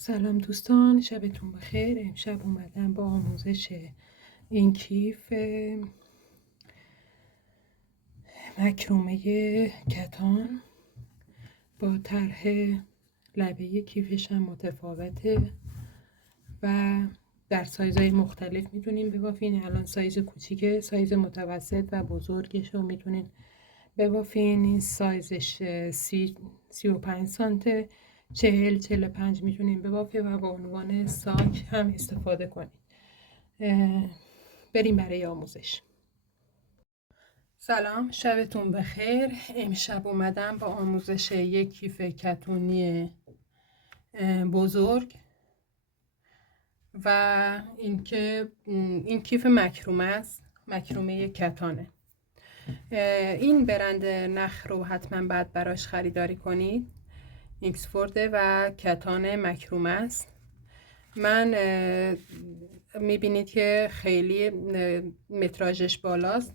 سلام دوستان، شبتون بخیر. امشب اومدم با آموزش این کیف مکرمه کتان با طرح لبه کیفش هم متفاوته و در سایزهای مختلف میتونین ببافین. الان سایز کوچیکه، سایز متوسط و بزرگش رو میتونین ببافین. این سایزش 35 سانته، 40-45 میتونین ببافین و به عنوان ساک هم استفاده کنین. بریم برای آموزش. سلام، شبتون بخیر. امشب اومدم با آموزش یک کیف کتونی بزرگ و این کیف مکرومه است، مکرومه کتانه. این برند نخ رو حتما باید براش خریداری کنید. ایکسفورد و کتان مکرومه است. من میبینید که خیلی متراژش بالاست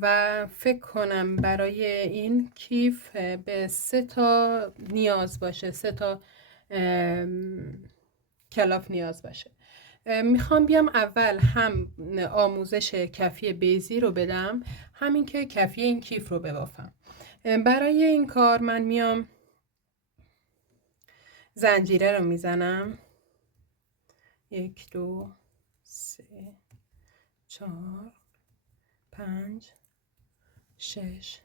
و فکر کنم برای این کیف به 3 تا نیاز باشه، 3 تا کلاف نیاز باشه. میخوام بیام اول هم آموزش کفی بیزی رو بدم، همین که کفی این کیف رو ببافم. برای این کار من میام زنجیره رو میزنم. 1 2 3 4 5 6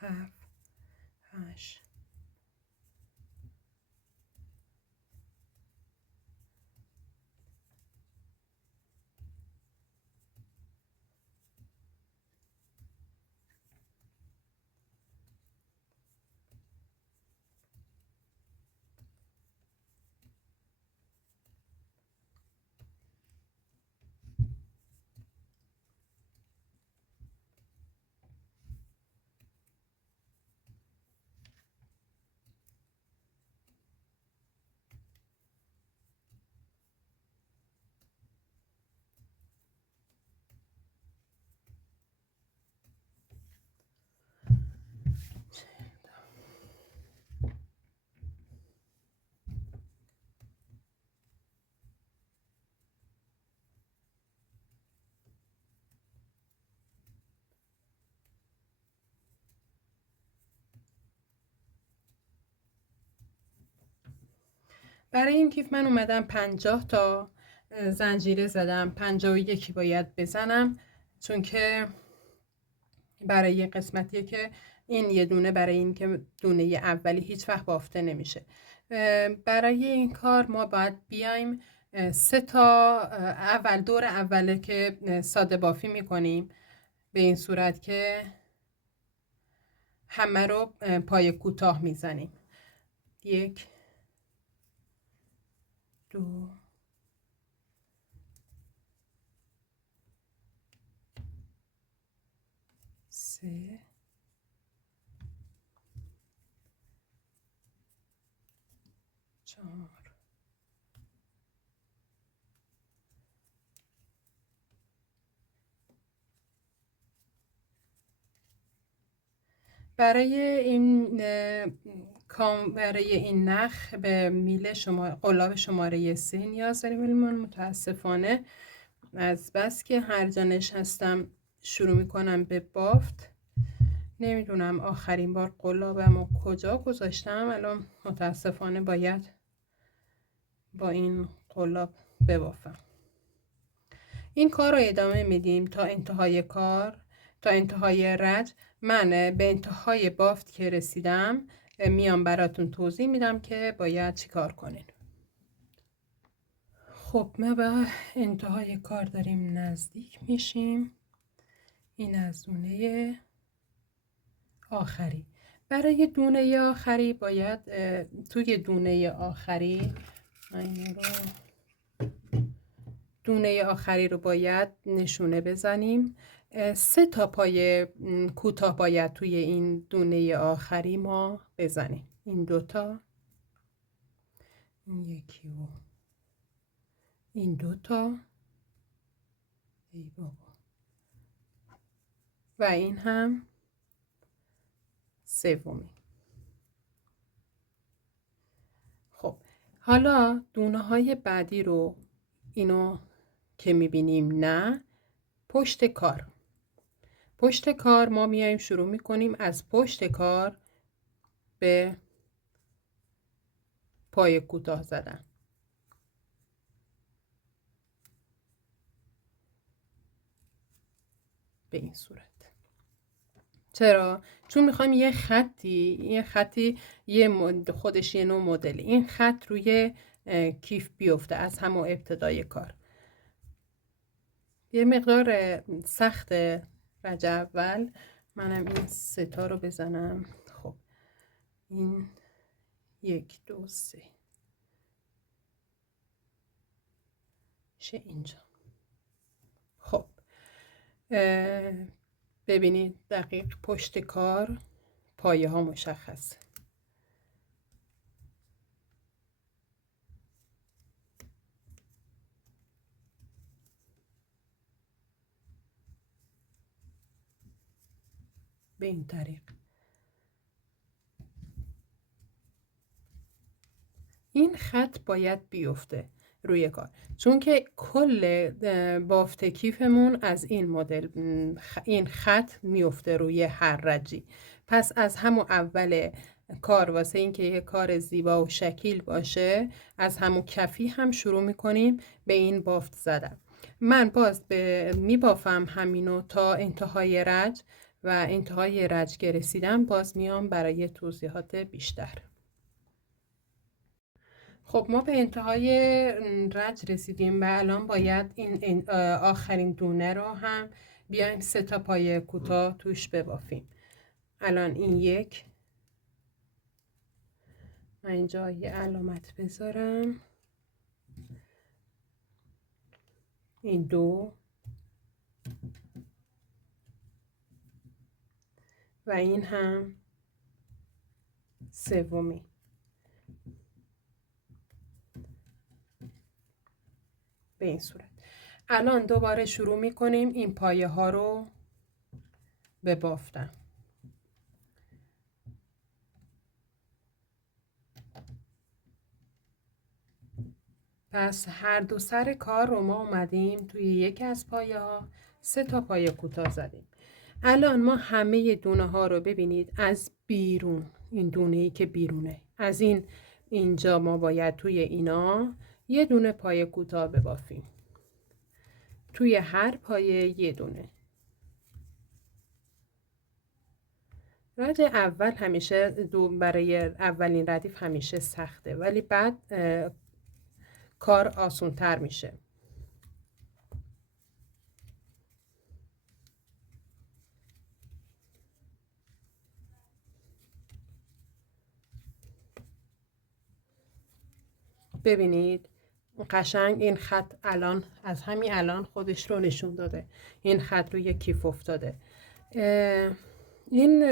7 8 برای این کیف من اومدم 50 تا زنجیره زدم. 51 باید بزنم چون که برای قسمتیه که این یه دونه، برای این که دونه اولی هیچ وقت بافته نمیشه. برای این کار ما باید بیایم 3 تا دور اوله که ساده بافی میکنیم به این صورت که همه رو پای کوتاه میزنیم. 1 2 3 4 برای این نخ به میل قلاب شماره 3 نیاز داریم، ولی من متاسفانه از بس که هر جا نشستم شروع میکنم به بافت، نمیدونم آخرین بار قلابم رو کجا گذاشتم. الان متاسفانه باید با این قلاب ببافم. این کار رو ادامه میدیم تا انتهای کار، تا انتهای رج. من به انتهای بافت که رسیدم میام براتون توضیح میدم که باید چی کار کنین. خب ما به انتهای کار داریم نزدیک میشیم. این از دونه آخری. برای دونه آخری باید توی دونه آخری دونه آخری رو باید نشونه بزنیم. 3 تا پای کوتاه باید توی این دونه آخری ما بزنیم. این 2 تا، این یکی و این 2 تا، ای بابا، و این هم سومی. خب حالا دونه های بعدی رو اینو که میبینیم نه، پشت کار ما میایم شروع میکنیم از پشت کار به پای کوتاه زدن. به این صورت. چرا؟ چون میخوایم یه خطی خودش یه نوع مدل این خط روی کیف بیفته از همون ابتدای کار. یه مقدار سخت رج اول. منم این 3 تا رو بزنم. خب این 1 2 3 شه اینجا. خب ببینید دقیق پشت کار پایه ها مشخصه. به این طریق این خط باید بیفته روی کار، چون که کل بافت کیفمون از این مدل این خط میفته روی هر رجی. پس از همون اول کار واسه این که یه کار زیبا و شکیل باشه از همون کفی هم شروع میکنیم به این بافت زدن. من باز میبافم همینو تا انتهای رج و انتهای رج که رسیدم باز میام برای توضیحات بیشتر. خب ما به انتهای رج رسیدیم و الان باید این آخرین دونه رو هم بیایم 3 تا پایه کوتاه توش ببافیم. الان این 1، من اینجا یه علامت بذارم، این 2 و این هم 3. به این صورت. الان دوباره شروع میکنیم این پایه ها رو به بافتن. پس هر دو سر کار رو ما اومدیم توی یکی از پایه ها 3 تا پایه کوتاه زدیم. الان ما همه دونه ها رو ببینید از بیرون، این دونه ای که بیرونه از اینجا ما باید توی اینا یه دونه پایه کوتاه ببافیم. توی هر پایه یه دونه. رد اول همیشه برای اولین ردیف همیشه سخته، ولی بعد کار آسون تر میشه. ببینید قشنگ این خط الان از همین الان خودش رو نشون داده. این خط رو یک کیف افتاده. این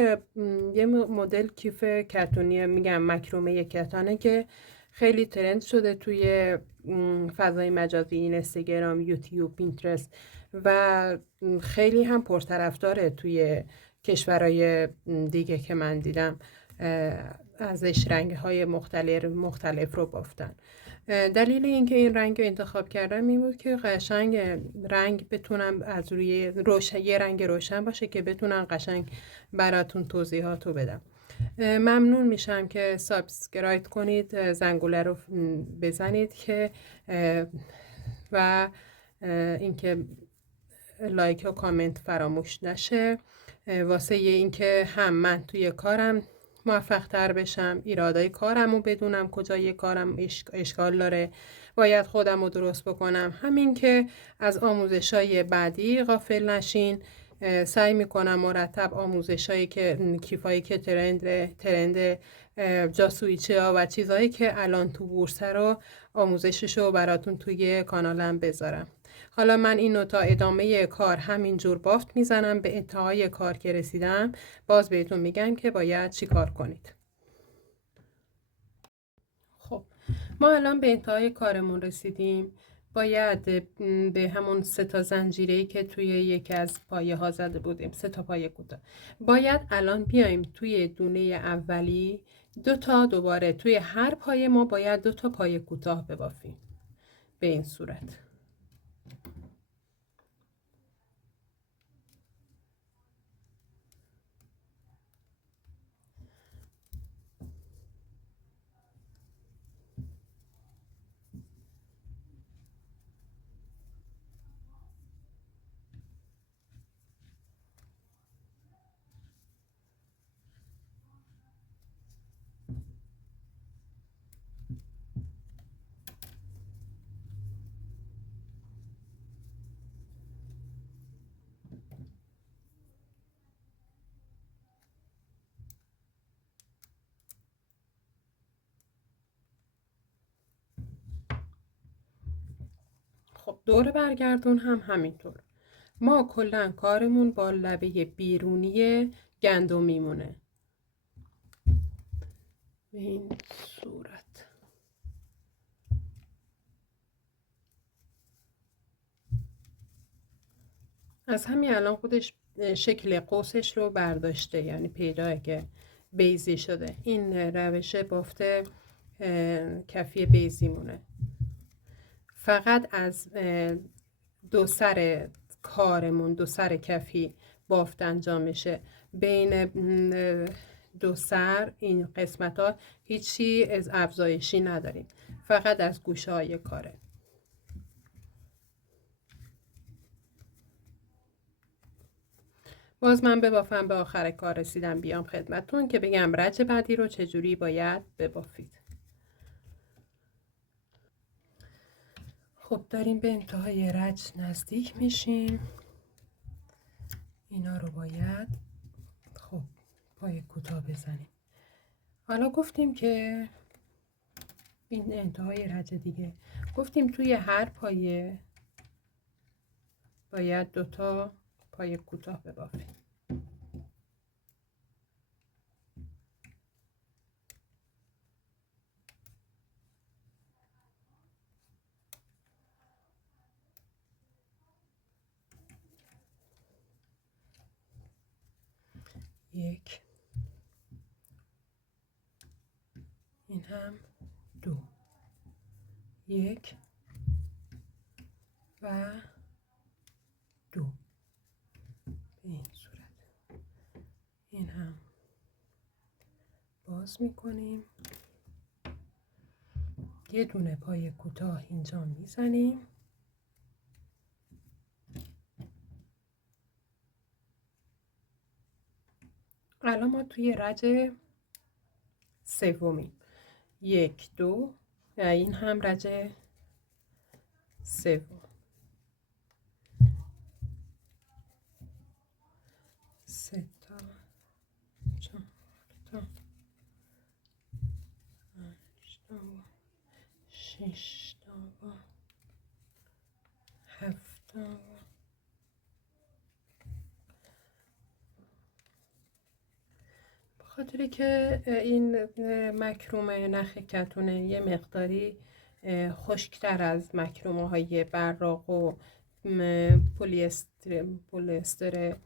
یه مدل کیف کتونی میگم مکرومه کتانه که خیلی ترند شده توی فضای مجازی، اینستاگرام، یوتیوب، پینترست و خیلی هم پرطرفداره توی کشورهای دیگه که من دیدم ازش رنگ‌های مختلف رو بافتن. دلیل اینکه این رنگ رو انتخاب کردم این بود که قشنگ رنگ بتونم از روی یه رنگ روشن باشه که بتونم قشنگ براتون توضیحات رو بدم. ممنون میشم که سابسکرایب کنید، زنگوله رو بزنید که و اینکه لایک و کامنت فراموش نشه واسه اینکه هم من توی کارم موفق تر بشم، ایرادای کارم رو بدونم کجای کارم اشکال داره، باید خودم رو درست بکنم، همین که از آموزشای بعدی غافل نشین. سعی میکنم مرتب آموزشایی که کیفایی که ترند جاسویچه ها و چیزهایی که الان تو بورسه رو آموزششو براتون توی کانالم بذارم. حالا من اینو تا ادامه کار همینجور بافت میزنم. به انتهای کار که رسیدم باز بهتون میگم که باید چی کار کنید. خب ما الان به انتهای کارمون رسیدیم. باید به همون 3 تا زنجیره‌ای که توی یکی از پایه ها زده بودیم 3 تا پایه کوتاه باید الان بیایم توی دونه اولی 2 تا دوباره توی هر پایه ما باید 2 تا پایه کوتاه ببافیم به این صورت. خب دور برگردون هم همینطور. ما کلا کارمون با لبه بیرونی گندم میمونه به این صورت. از همین الان خودش شکل قوسش رو برداشته، یعنی پیداه که بیضی شده. این روش بافت کفی بیضی مونه. فقط از دو سر کارمون، دو سر کفی بافت انجام میشه. بین دو سر این قسمت ها هیچی از افزایشی نداریم، فقط از گوشه های کاره. باز من ببافم، به آخر کار رسیدم بیام خدمتتون که بگم رج بعدی رو چجوری باید ببافید. خب داریم به انتهای رج نزدیک میشیم. اینا رو باید خب پای کوتاه بزنیم. حالا گفتیم که این انتهای رج دیگه، گفتیم توی هر پایه باید 2 تا پای کوتاه ببافیم. یک، این هم 2، 1 و 2 به این صورت. این هم باز میکنیم، یه دونه پای کوتاه اینجا میزنیم. الان ما توی رج سومیم. 1 2 و این هم رج سوم. 3 تا 4 تا 5 تا 6 تا 7 تا. خاطری که این مکروم نخ کتونه یه مقداری خشکتر از مکرومه های براق و پلیستر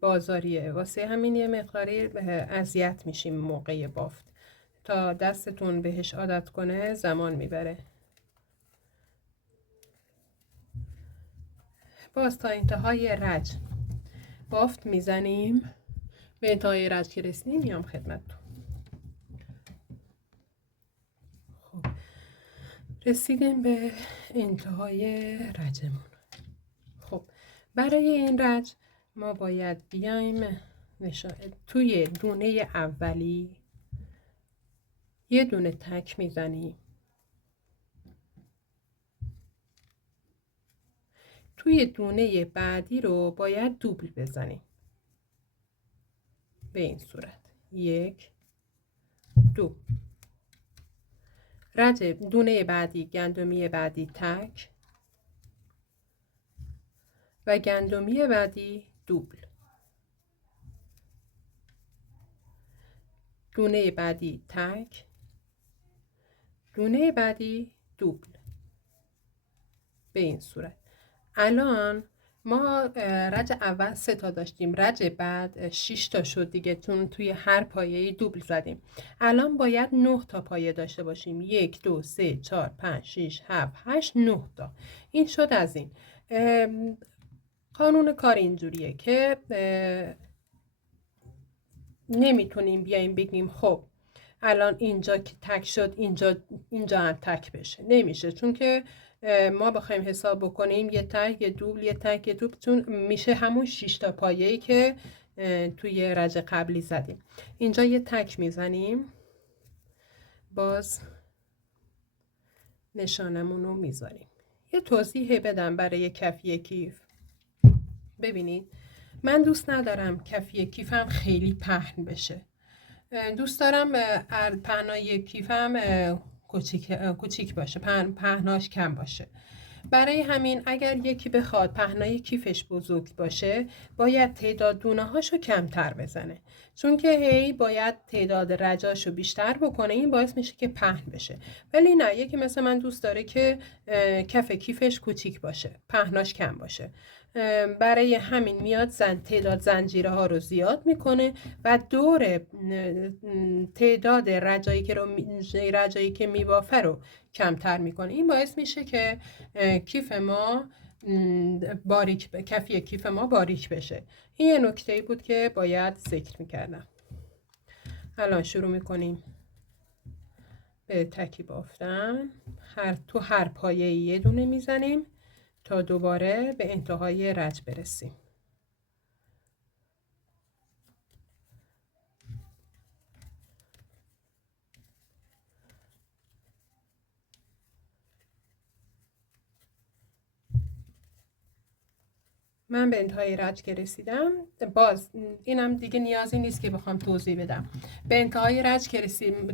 بازاریه، واسه همین یه مقداری اذیت میشیم موقع بافت. تا دستتون بهش عادت کنه زمان میبره. باز تا انتهای رج بافت میزنیم. به انتهای رج که رسیدیم میام خدمتتون. خب رسیدیم به انتهای رجمون. خب برای این رج ما باید بیایم توی دونه اولی یه دونه تک میزنیم، توی دونه بعدی رو باید دوبل بزنیم به این صورت. 1 2 رج دونه بعدی گندمی بعدی تک و گندمی بعدی دوبل. دونه بعدی تک، دونه بعدی دوبل به این صورت. الان ما رج اول 3 تا داشتیم، رج بعد 6 تا شد دیگه، چون توی هر پایه دوبل زدیم. الان باید 9 تا پایه داشته باشیم. 1 2 3 4 5 6 7 8 9 تا. این شد از این. قانون کار اینجوریه که نمیتونیم بیایم بگیم خب الان اینجا که تک شد اینجا هم تک بشه، نمیشه، چون که ما بخوایم حساب بکنیم یه تک یه دوبل یه تک یه دوبل، چون میشه همون 6 تا پایه‌ای که توی رج قبلی زدیم. اینجا یه تک میزنیم، باز نشانمون رو میذاریم. یه توضیح بدم برای کفی کیف. ببینید من دوست ندارم کفی کیفم خیلی پهن بشه، دوست دارم پهنای کیفم کوچیک باشه، پهناش کم باشه. برای همین اگر یکی بخواد پهنای کیفش بزرگ باشه باید تعداد دونه هاشو کمتر بزنه، چون که هی باید تعداد رجاشو بیشتر بکنه. این باعث میشه که پهن بشه. ولی نه، یکی مثل من دوست داره که کف کیفش کوچیک باشه، پهناش کم باشه. برای همین میاد تعداد زنجیره ها رو زیاد میکنه و دور تعداد رجایی که میبافه رو کمتر میکنه. این باعث میشه که کیف ما کفی کیف ما باریک بشه. این یه نکته بود که باید ذکر میکردم. الان شروع میکنیم به تکی بافتن. تو هر پایه یه دونه میزنیم تا دوباره به انتهای رج برسیم. من به انتهای رج که رسیدم، باز اینم دیگه نیازی نیست که بخوام توضیح بدم. به انتهای رج که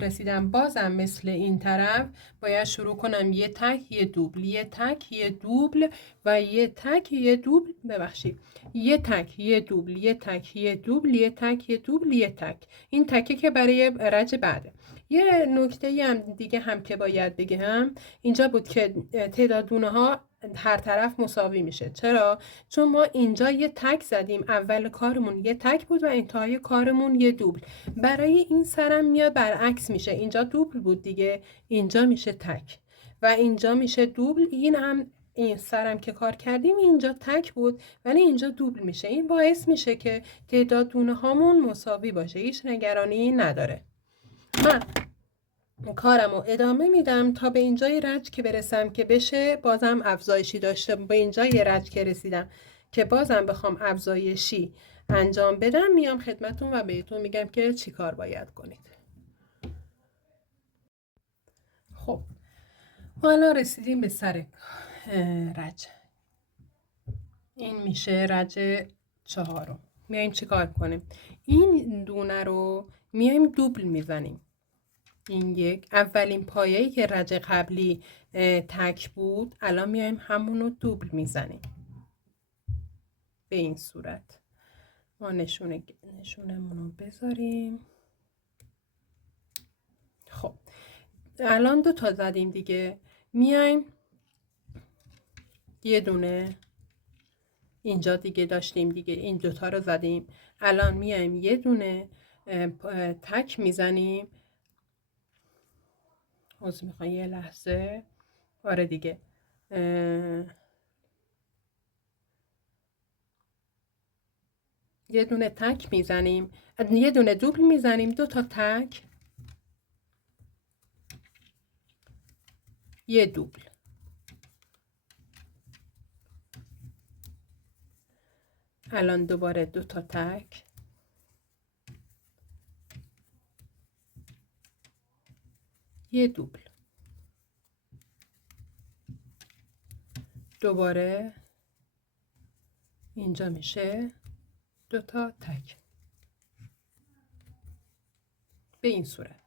رسیدم، بازم مثل این طرف باید شروع کنم یه تک یه دوبل، یه تک یه دوبل و یه تک یه دوبل، ببخشید، یه تک یه دوبل، یه تک یه دوبل، یه تک یه دوبل، یه تک. این تکی که برای رج بعده. یه نکته هم دیگه هم که باید بگم اینجا بود که تعداد دونه ها هر طرف مساوی میشه. چرا؟ چون ما اینجا یه تک زدیم، اول کارمون یه تک بود و انتهای کارمون یه دوبل. برای این سرم میاد برعکس میشه، اینجا دوبل بود دیگه، اینجا میشه تک و اینجا میشه دوبل. این هم این سرم که کار کردیم اینجا تک بود ولی اینجا دوبل میشه. این باعث میشه که تعداد دونه هامون مساوی باشه، هیچ نگرانی نداره. من کارم رو ادامه میدم تا به اینجای رج که برسم که بشه بازم افزایشی داشته. به اینجای رج که رسیدم که بازم بخوام افزایشی انجام بدم میام خدمتون و بهتون میگم که چی کار باید کنید. خب حالا رسیدیم به سر رج. این میشه رج 4. میایم چی کار کنیم؟ این دونه رو میایم دوبل میزنیم. این یک اولین پایه‌ای که رج قبلی تک بود، الان میایم همونو دوبل میزنیم. به این صورت ما نشونمون رو بذاریم. خب الان 2 تا زدیم دیگه، میایم یه دونه اینجا دیگه داشتیم دیگه، این 2 تا رو زدیم. الان میایم یه دونه تک میزنیم. عذر میخوام یه لحظه. آره دیگه، یه دونه تک میزنیم، یه دونه دوبل میزنیم، 2 تا تک، یه دوبل. الان دوباره 2 تا تک، یه دوبل. دوباره اینجا میشه 2 تا تک. به این صورت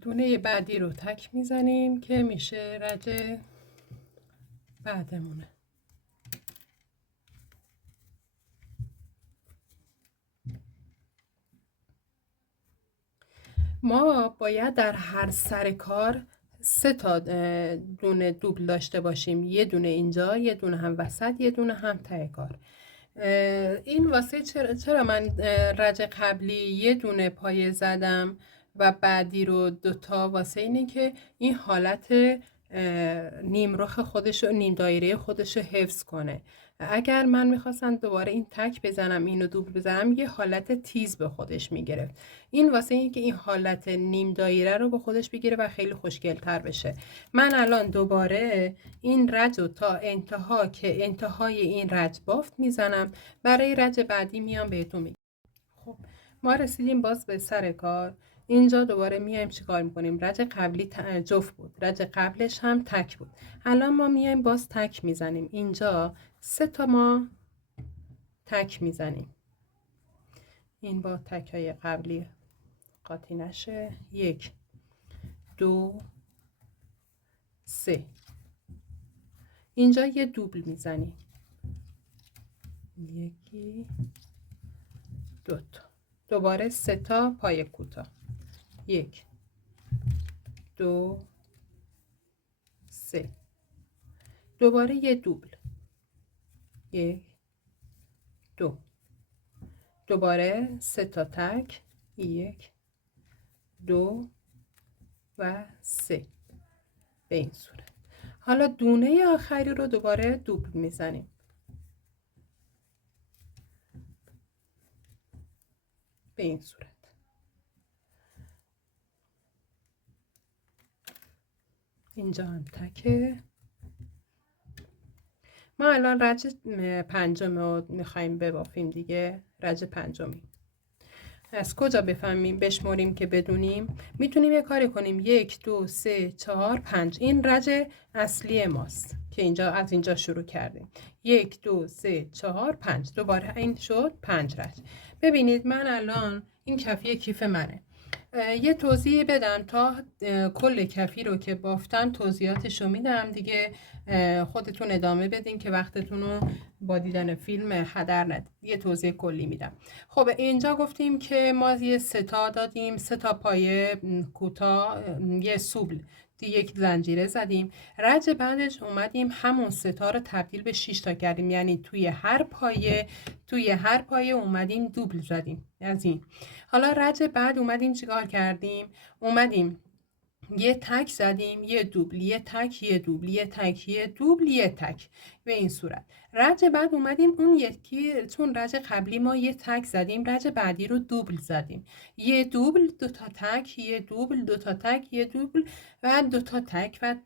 دونه بعدی رو تک میزنیم که میشه رج بعدمونه. ما باید در هر سر کار 3 تا دونه دوبل داشته باشیم، یه دونه اینجا، یه دونه هم وسط، یه دونه هم ته کار. این واسه چرا من رج قبلی یه دونه پایه زدم و بعدی رو 2 تا، واسه اینه که این حالت نیم رخ خودش و نیم دایره خودش رو حفظ کنه. اگر من میخواستم دوباره این تک بزنم، اینو دوبل بزنم، یه حالت تیز به خودش میگرفت. این واسه اینه که این حالت نیم دایره رو به خودش بگیره و خیلی خوشگل تر بشه. من الان دوباره این رج رو تا انتها که انتهای این رج بافت میزنم. برای رج بعدی میام بهتون میگم. خب ما رسیدیم باز به سر کار. اینجا دوباره میایم چیکار میکنیم؟ رج قبلی جفت بود، رج قبلش هم تک بود. الان ما میایم باز تک میزنیم. اینجا 3 تا ما تک میزنیم. این با تکای قبلی قاطی نشه. 1 2 3. اینجا یه دوبل میزنیم. 1 2 تا. دوباره 3 تا پای کوتاه. 1 2 3. دوباره یه دوبل. 1 2. دوباره 3 تا تک. 1 2 و 3. به این صورت. حالا دونه آخری رو دوباره دوبل میزنیم. به این صورت. اینجا هم تکه. ما الان رج پنجم رو میخواییم ببافیم دیگه. رج پنجمی از کجا بفهمیم بشماریم که بدونیم؟ میتونیم یه کاری کنیم. 1 2 3 4 5. این رج اصلی ماست که اینجا از اینجا شروع کردیم. 1 2 3 4 5. دوباره این شد 5 رج. ببینید من الان این کفی کیف منه. یه توضیح بدم تا کل کفی رو که بافتم توضیحاتش رو میدم دیگه. خودتون ادامه بدین که وقتتون رو با دیدن فیلم هدر ندید. یه توضیح کلی میدم. خب اینجا گفتیم که ما یه 3 تا دادیم، 3 تا پایه کوتاه، یه سوبل، یک زنجیره زدیم. رج بعدش اومدیم همون 3 تا رو تبدیل به 6 تا کردیم، یعنی توی هر پایه اومدیم دوبل زدیم از این. حالا رج بعد اومدیم چیکار کردیم؟ اومدیم یه تک زدیم، یه دوبل، یه تک، یه دوبل، یه تک، یه دوبل، یه تک. به این صورت. رج بعد اومدیم اون یکی، چون رج قبلی ما یه تک زدیم، رج بعدی رو دوبل زدیم. یه دوبل، 2 تا تک، یه دوبل، 2 تا تک، یه دوبل و 2 تا تک و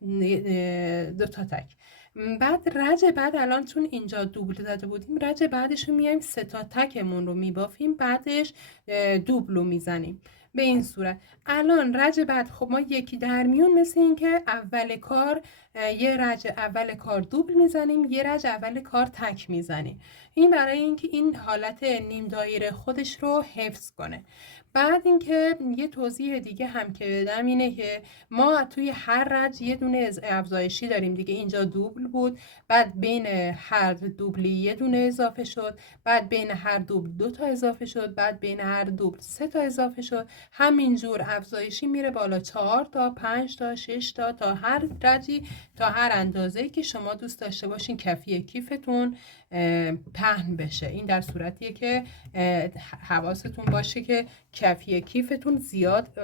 2 تا تک. بعد رج بعد الان چون اینجا دوبل زده بودیم، رج بعدش رو میایم 3 تا تکمون رو میبافیم، بعدش دوبل رو میزنیم. به این صورت. الان رج بعد خب ما یکی در میون، مثل این که اول کار یه رج اول کار دوبل میزنیم، یه رج اول کار تک میزنیم. این برای اینکه این حالت نیم دایره خودش رو حفظ کنه. بعد اینکه یه توضیح دیگه هم که بدم اینه که ما توی هر رج یه دونه افزایشی داریم دیگه. اینجا دوبل بود، بعد بین هر دوبلی یه دونه اضافه شد، بعد بین هر دوبل 2 تا اضافه شد، بعد بین هر دوبل 3 تا اضافه شد. همینجور افزایشی میره بالا، 4 تا 5 تا 6 تا هر رجی، تا هر اندازه‌ای که شما دوست داشته باشین کفی کیفتون پهن بشه. این در صورتیه که حواستون باشه که کفی کیفتون زیاد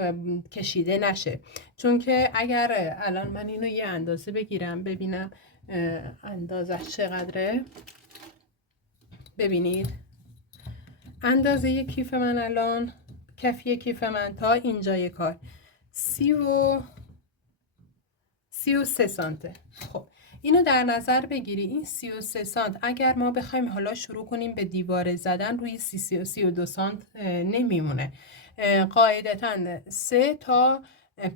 کشیده نشه. چون که اگر الان من اینو یه اندازه بگیرم ببینم اندازه چقدره. ببینید اندازه کیف من الان، کفی کیف من تا اینجای کار 33 سانته. خب اینو در نظر بگیری. این 33 سانت اگر ما بخوایم حالا شروع کنیم به دیواره زدن، روی 32 سانت نمیمونه. قاعدتاً 3 تا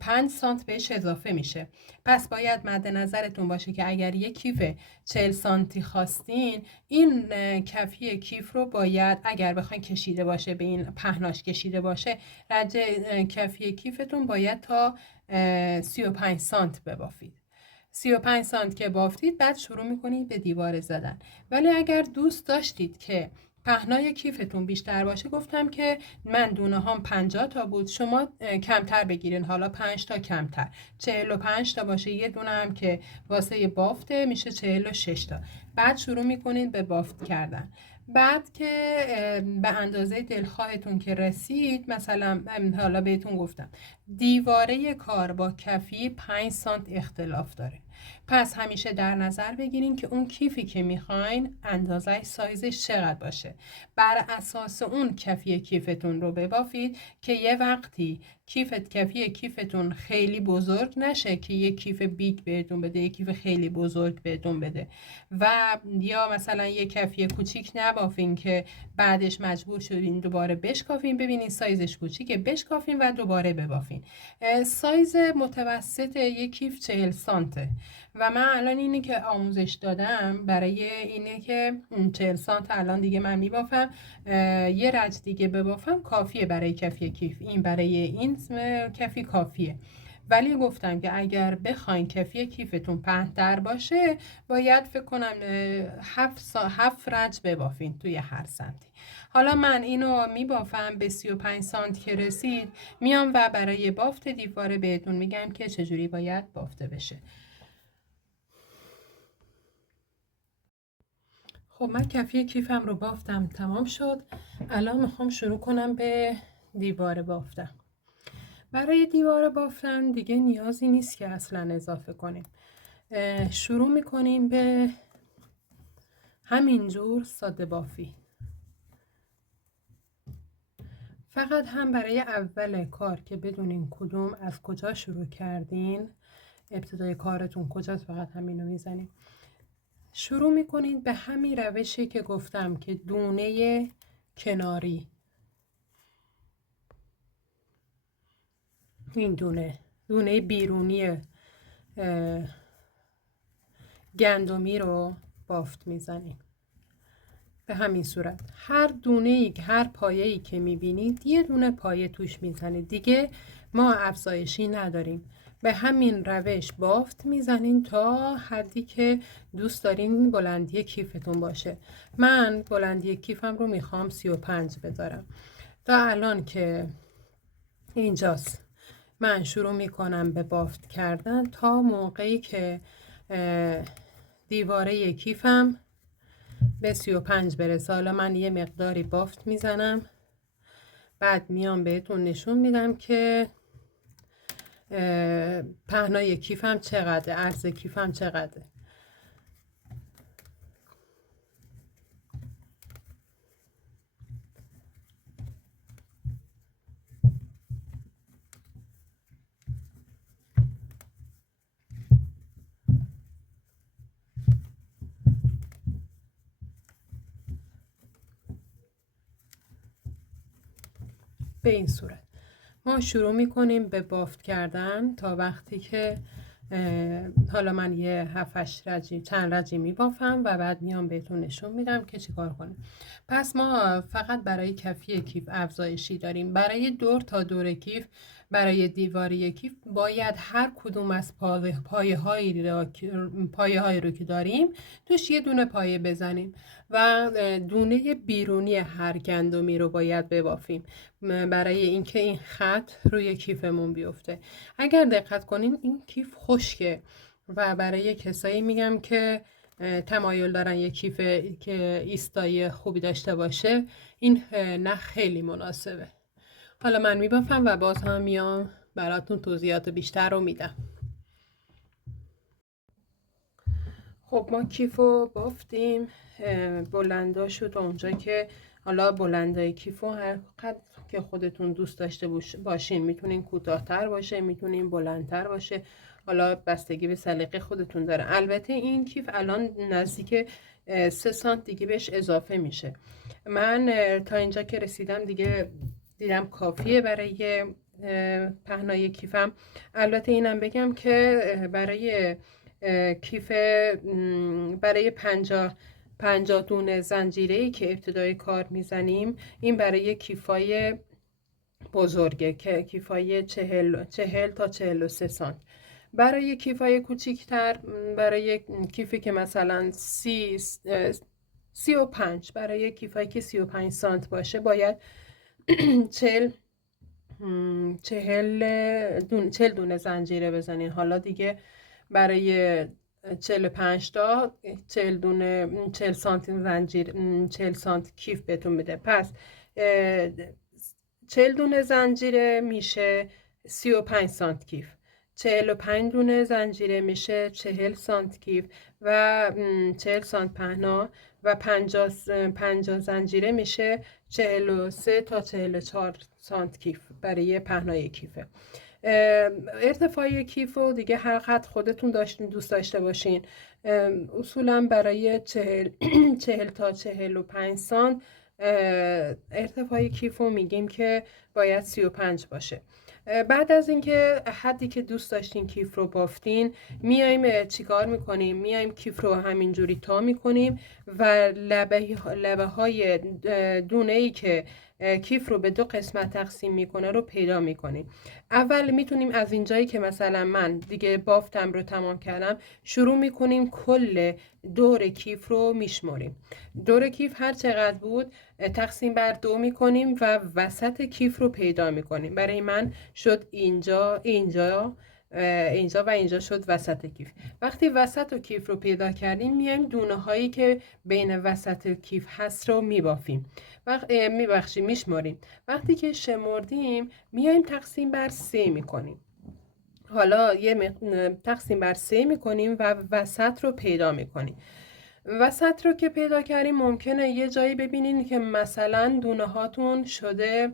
5 سانت بهش اضافه میشه. پس باید مد نظرتون باشه که اگر یک کیف 40 سانتی خواستین، این کفی کیف رو باید اگر بخواین کشیده باشه، به این پهناش کشیده باشه، رج کفی کیفتون باید تا 35 سانت ببافید. 35 سانت که بافتید بعد شروع میکنید به دیواره زدن. ولی اگر دوست داشتید که پهنای کیفتون بیشتر باشه، گفتم که من دونه هام 50 تا بود، شما کمتر بگیرین، حالا 5 تا کمتر، 45 تا باشه. یه دونه هم که واسه بافته میشه 46 تا. بعد شروع میکنین به بافت کردن. بعد که به اندازه دلخواهتون که رسید، مثلا حالا بهتون گفتم دیواره کار با کفی 5 سانت اختلاف داره، پس همیشه در نظر بگیرین که اون کیفی که میخواین اندازه سایزش چقدر باشه. بر اساس اون کفی کیفتون رو ببافید که یه وقتی کفی کیفتون خیلی بزرگ نشه که یه کیف بیگ بهتون بده، یه کیف خیلی بزرگ بهتون بده، و یا مثلا یه کفی کوچیک نبافین که بعدش مجبور شدین دوباره بشکافین، ببینین سایزش کوچیکه بشکافین و دوباره ببافین. سایز متوسط یک کیف 40 سانته و من الان اینی که آموزش دادم برای اینه که 40 سانت الان دیگه من میبافم، یه رج دیگه ببافم کافیه برای کفی کیف، این برای این کفی کافیه. ولی گفتم که اگر بخواین کفی کیفتون پهن‌تر باشه باید فکر کنم 7 رج ببافین توی هر سمتی. حالا من اینو میبافم به 35 سانت که رسید، میام و برای بافت دیواره بهتون میگم که چجوری باید بافته بشه. خب من کفی کیفم رو بافتم، تمام شد. الان میخوام شروع کنم به دیواره بافتم. برای دیواره بافتن دیگه نیازی نیست که اصلا اضافه کنیم. شروع میکنیم به همینجور ساده بافی. فقط هم برای اول کار که بدونین کدوم از کجا شروع کردین، ابتدای کارتون کجاست، فقط همینو میزنین. شروع میکنید به همین روشی که گفتم که دونه کناری، این دونه بیرونی گندمی رو بافت میزنیم. به همین صورت هر دونه هر پایه‌ای که میبینید یه دونه پایه توش میزنید، دیگه ما افزایشی نداریم. به همین روش بافت میزنین تا حدی که دوست دارین بلندی کیفتون باشه. من بلندی کیفم رو میخوام 35 بذارم. تا الان که اینجاست من شروع میکنم به بافت کردن تا موقعی که دیواره کیفم به 35 برسه. حالا من یه مقداری بافت میزنم، بعد میام بهتون نشون میدم که پهنای کیفم چقدر، عرض کیفم چقدر. به این صورت ما شروع میکنیم به بافت کردن تا وقتی که حالا من یه 7-8 رجی چند رجی میبافم و بعد میام بهتون نشون میدم که چیکار کنیم. پس ما فقط برای کفی کیف افزایشی داریم. برای دور تا دور کیف، برای دیواری کیف باید هر کدوم از پایه هایی رو که داریم توش یه دونه پایه بزنیم و دونه بیرونی هر گندمی رو باید ببافیم برای اینکه این خط روی کیفمون بیفته. اگر دقت کنین این کیف خشکه و برای کسایی میگم که تمایل دارن یه کیف که ایستایی خوبی داشته باشه، این نه خیلی مناسبه. حالا من میبافم و باز هم میام براتون توضیحات بیشتر رو میدم. خب ما کیفو بافتیم، بلندا شد اونجا که حالا بلندای کیفو هر قدر که خودتون دوست داشته باشین، میتونین کوتاه‌تر باشه، میتونین بلندتر باشه، حالا بستگی به سلیقه خودتون داره. البته این کیف الان نزدیک 3 سانت دیگه بهش اضافه میشه. من تا اینجا که رسیدم دیگه دیدم کافیه برای پهنای کیفم. البته اینم بگم که برای کیف برای 50 دونه زنجیره‌ای که ابتدای کار میزنیم، این برای کیفای بزرگه که کیفای 40 تا 43 سانت. برای کیفای کوچیکتر، برای کیفی که مثلا 35 برای کیفایی که 35 سانت باشه باید 40 چهل دونه زنجیره بزنین. حالا دیگه برای 45 تا 40 دونه 40 سانتی زنجیر 40 سانت کیف بهتون میده. پس 40 دونه زنجیره میشه 35 سانت کیف، 45 دونه زنجیره میشه 40 سانت کیف و 40 سانت پهنا و 50 زنجیره میشه 43 تا 44 سانت کیف برای پهنای کیفه. ارتفاع کیف رو دیگه هر قدر خودتون دوست داشته باشین. اصولا برای 40 تا 45 سانت ارتفاع کیف رو میگیم که باید 35 باشه. بعد از اینکه حدی که دوست داشتین کیف رو بافتین، میایم چیکار میکنیم؟ میایم کیف رو همینجوری تا میکنیم و لبه های دونه ای که کیف رو به دو قسمت تقسیم میکنه رو پیدا میکنیم. اول میتونیم از اینجایی که مثلا من دیگه بافتم رو تمام کردم شروع میکنیم کل دور کیف رو میشماریم. دور کیف هر چقدر بود تقسیم بر 2 میکنیم و وسط کیف رو پیدا میکنیم. برای من شد اینجا و اینجا شد وسط کیف. وقتی وسط و کیف رو پیدا کردیم میایم دونه هایی که بین وسط کیف هست رو میبافیم. میشماریم. وقتی که شمردیم میایم تقسیم بر 3 میکنیم. حالا تقسیم بر 3 میکنیم و وسط رو پیدا میکنیم. وسط رو که پیدا کردیم ممکنه یه جایی ببینین که مثلا دونه هاتون شده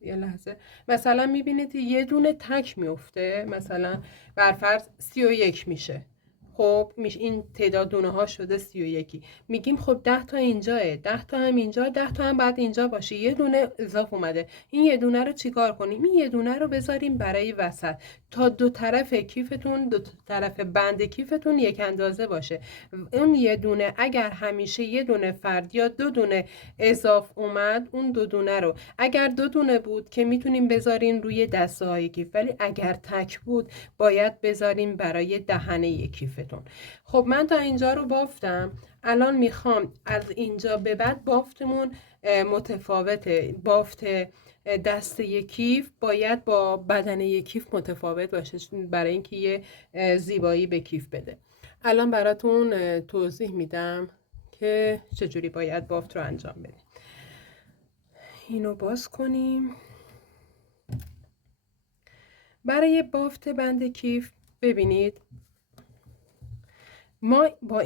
یه لحظه مثلا میبینید یه دونه تک میفته، مثلا برفرض 31 میشه. خب این تعداد دونه ها شده 31. میگیم خب 10 تا اینجاه، 10 تا هم اینجا، 10 تا هم بعد اینجا باشه، یه دونه اضافه اومده. این یه دونه رو چیکار کنیم؟ این یه دونه رو بذاریم برای وسط تا دو طرف کیفتون، دو طرف بند کیفتون یک اندازه باشه. اون یه دونه اگر همیشه یه دونه فرد یا 2 دونه اضاف اومد، اون 2 دونه رو اگر 2 دونه بود که میتونیم بذارین روی دسته های کیف، ولی اگر تک بود باید بذاریم برای دهنه کیفتون. خب من تا اینجا رو بافتم. الان میخوام از اینجا به بعد بافتمون متفاوته. بافت دسته کیف باید با بدنه کیف متفاوت باشه برای اینکه یه زیبایی به کیف بده. الان براتون توضیح میدم که چجوری باید بافت رو انجام بدیم. اینو باز کنیم. برای بافت بند کیف ببینید ما با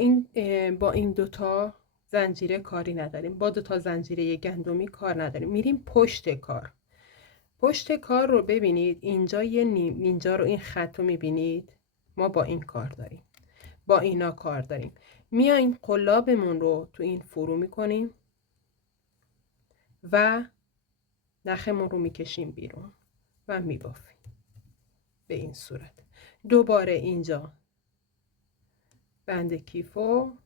این دوتا زنجیره کاری نداریم، با دوتا زنجیره گندمی کار نداریم. میریم پشت کار. پشت کار رو ببینید اینجا اینجا رو این خط رو میبینید، ما با این کار داریم، با اینا کار داریم. میایم قلابمون رو تو این فرو میکنیم و نخمون رو میکشیم بیرون و میبافیم به این صورت. دوباره اینجا بند کیفو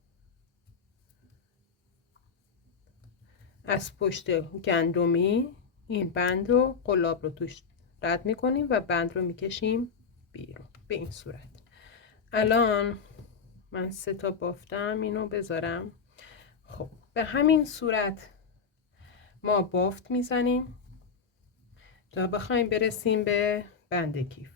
از پشت گندمی این بند رو قلاب رو توش رد میکنیم و بند رو میکشیم بیرون به این صورت. الان من 3 تا بافتم، اینو بذارم. خب به همین صورت ما بافت میزنیم تا بخوایم برسیم به بند کیف.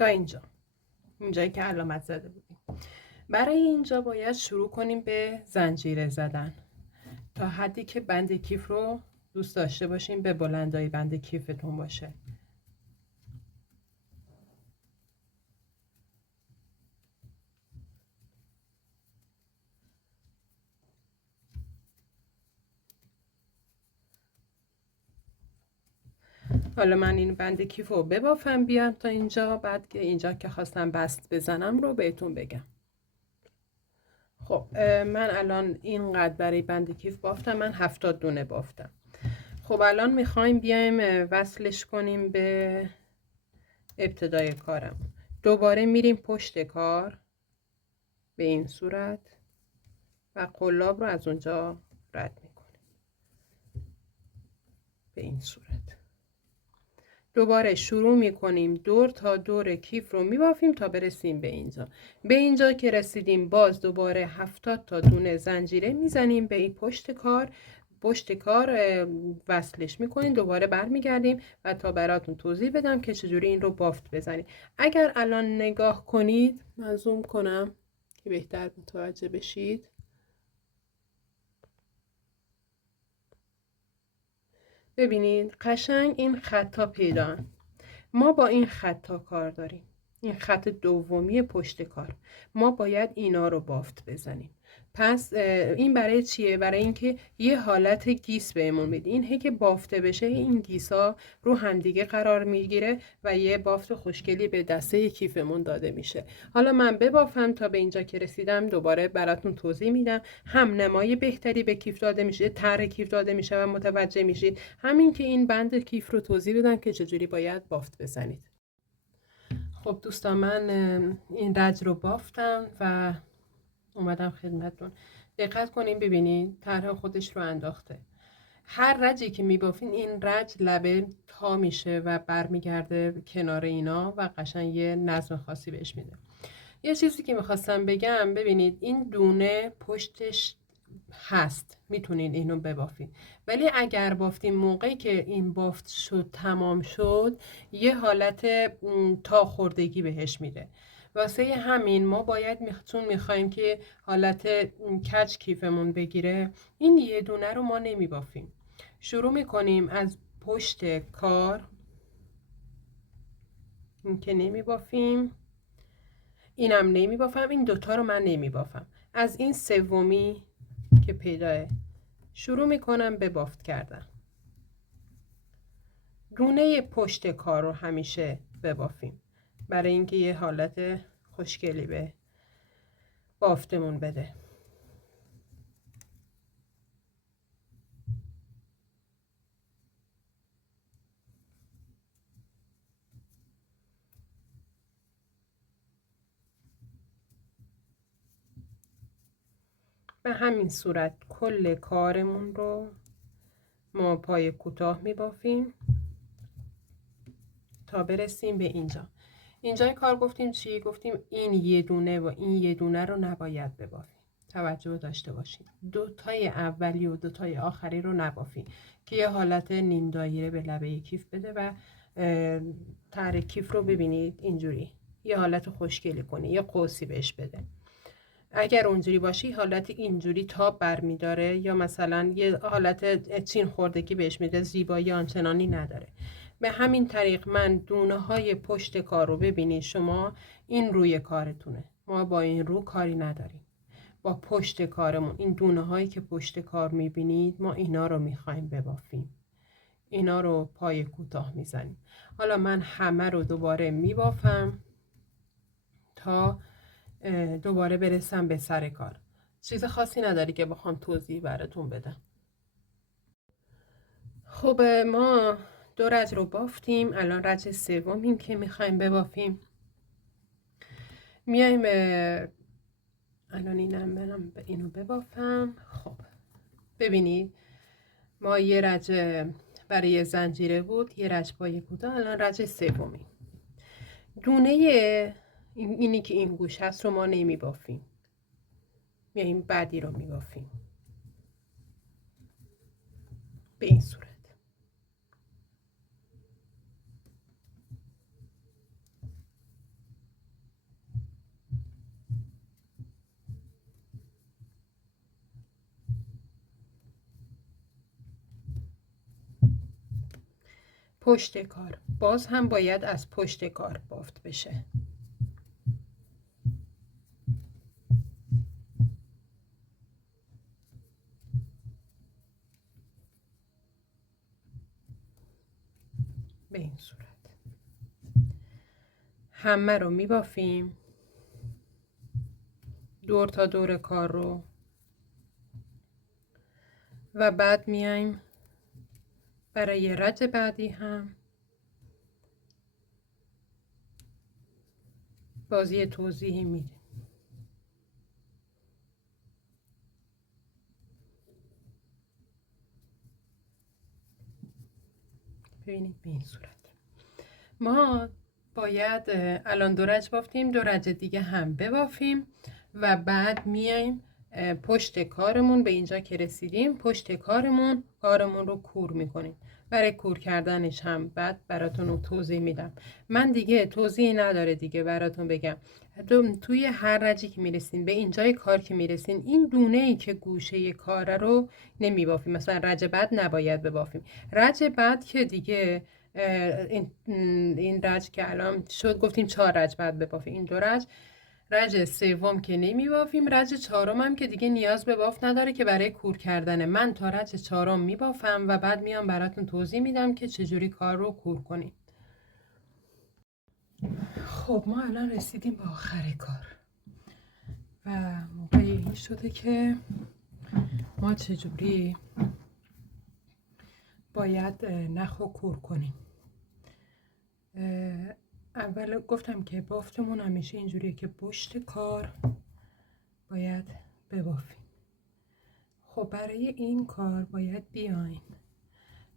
تا اینجایی که علامت زده بودیم. برای اینجا باید شروع کنیم به زنجیره زدن تا حدی که بند کیف رو دوست داشته باشیم به بلندای بند کیفتون باشه. حالا من این بند کیف رو ببافم بیام تا اینجا، بعد که اینجا که خواستم بست بزنم رو بهتون بگم. خب من الان اینقدر برای بند کیف بافتم، من 70 دونه بافتم. خب الان میخوایم بیایم وصلش کنیم به ابتدای کارم. دوباره میریم پشت کار به این صورت و قلاب رو از اونجا رد میکنیم به این صورت. دوباره شروع میکنیم دور تا دور کیف رو میبافیم تا برسیم به اینجا. به اینجا که رسیدیم باز دوباره 70 تا دونه زنجیره میزنیم به این پشت کار وصلش میکنیم. دوباره برمیگردیم و تا براتون توضیح بدم که چجوری این رو بافت بزنید. اگر الان نگاه کنید، من زوم کنم که بهتر متوجه بشید. ببینید قشنگ این خطا پیدا. ما با این خطا کار داریم، این خط دومی پشت کار. ما باید اینا رو بافت بزنیم. پس این برای چیه؟ برای اینکه یه حالت گیس بهمون بده. این که بافته بشه این گیسا رو همدیگه قرار میگیره و یه بافت خوشگلی به دسته کیفمون داده میشه. حالا من ببافم تا به اینجا که رسیدم دوباره براتون توضیح میدم. هم نمای بهتری به کیف داده میشه، طرح کیف داده میشه و متوجه میشید. همین که این بند کیف رو توضیح بدم که چجوری باید بافت بزنید. خب دوستان من این رج رو بافتم و اومدم خدمتتون. دقت کنین ببینین طرح خودش رو انداخته. هر رجی که میبافین این رج لبه تا میشه و برمیگرده کنار اینا و قشنگ یه نظم خاصی بهش میده. یه چیزی که میخواستم بگم، ببینید این دونه پشتش هست، میتونین اینو ببافین. ولی اگر بافتین موقعی که این بافت شد تمام شد یه حالت تا خوردگی بهش میده. واسه همین ما باید چون میخوایم که حالت کج کیفمون بگیره این یه دونه رو ما نمیبافیم. شروع میکنیم از پشت کار، این که نمیبافیم، اینم نمیبافم، این دوتا رو من نمیبافم. از این سومی که پیداه شروع میکنم به بافت کردن. دونه پشت کار رو همیشه ببافیم برای اینکه یه حالت خوشگلی به بافتمون بده. به همین صورت کل کارمون رو ما پای کوتاه میبافیم تا برسیم به اینجا. اینجای کار گفتیم چی؟ گفتیم این یه دونه و این یه دونه رو نباید ببافیم. توجه داشته باشید. دوتای اولی و دوتای آخری رو نبافیم که یه حالت نیم دایره به لبه کیف بده و طرح کیف رو ببینید اینجوری یه حالت خوشگلی کنه، یه قوسی بهش بده. اگر اونجوری باشی حالت اینجوری تاب برمیداره یا مثلا یه حالت چین خوردگی بهش میده، زیبایی آنچنانی نداره. به همین طریق من دونه های پشت کار رو ببینید شما، این روی کارتونه، ما با این رو کاری نداریم. با پشت کارمون این دونه هایی که پشت کار میبینید ما اینا رو میخوایم ببافیم. اینا رو پای کوتاه میزنیم. حالا من همه رو دوباره میبافم تا دوباره برسم به سر کار. چیز خاصی نداری که بخوام توضیح براتون بدم. خب ما دو رج رو بافتیم، الان رج سومیم که میخوایم ببافیم. میایم الان اینم برم اینو ببافم. خب ببینید ما یه رج برای زنجیره بود، یه رج پای کوتاه، الان رج سومی. دونه اینی که این گوش هست رو ما نمی بافیم، میایم بعدی رو می بافیم به این صورت. پشت کار، باز هم باید از پشت کار بافت بشه. به این صورت همه رو میبافیم دور تا دور کار رو و بعد میایم برای رج بعدی هم بازی توضیحی میدیم. ببینید به این صورت ما باید الان 2 رج بافتیم، 2 رج دیگه هم ببافیم و بعد میایم پشت کارمون به اینجا که رسیدیم پشت کارمون رو کور میکنیم. برای کور کردنش هم بعد براتون رو توضیح میدم. من دیگه توضیحی نداره دیگه براتون بگم. توی هر رجی که میرسین به اینجای کار که میرسین این دونه ای که گوشه کار رو نمیبافیم. مثلا رج بعد نباید ببافیم. رج بعد که دیگه این رج که الان شد گفتیم 4 رج بعد ببافیم. این 2 رج سوم که نمی بافیم. رج چهارم هم که دیگه نیاز به باف نداره که برای کور کردنه. من تا رج چهارم می بافم و بعد میام براتون توضیح میدم که چجوری کار رو کور کنیم. خب ما الان رسیدیم به آخر کار و موقع این شده که ما چجوری باید نخ رو کور کنیم. اول گفتم که بافتمون همیشه اینجوریه که پشت کار باید ببافیم. خب برای این کار باید بیایم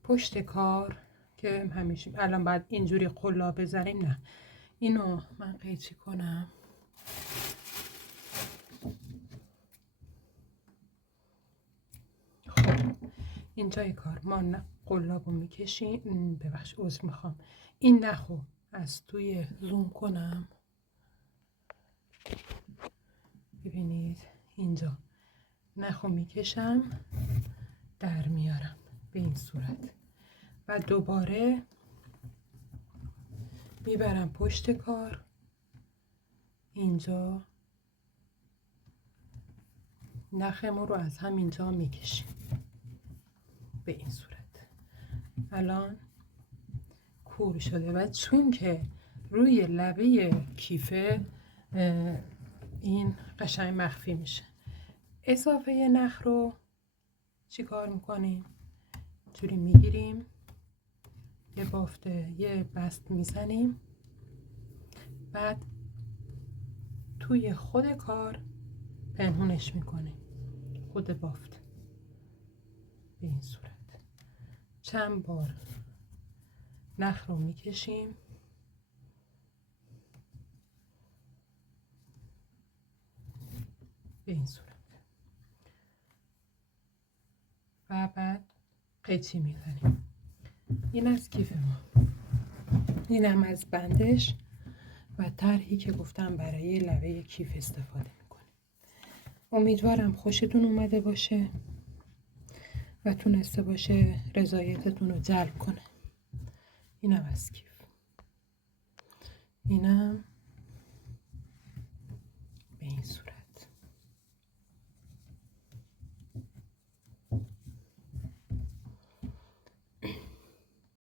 پشت کار که همیشه الان باید اینجوری قلاب بزنیم. نه اینو من قیچی کنم. خب اینجای کار ما قلاب رو میکشیم. ببخش عذر میخوام. این نخو از توی زوم کنم. ببینید اینجا نخو میکشم در میارم به این صورت و دوباره میبرم پشت کار. اینجا نخمون رو از همینجا میکشیم به این صورت. الان کور شده و چون که روی لبه کیفه این قشنگ مخفی میشه. اضافه نخ رو چی کار میکنیم؟ جوری میگیریم یه بافته یه بست میزنیم بعد توی خود کار پنهونش میکنیم خود بافت به این صورت. چند بار نخ رو میکشیم به این صورت و بعد قیچی میزنیم. این از کیف ما، این هم از بندش و طرحی که گفتم برای لبه کیف استفاده میکنیم. امیدوارم خوشتون اومده باشه و تونسته باشه رضایتتون رو جلب کنه. اینم از کیف، اینم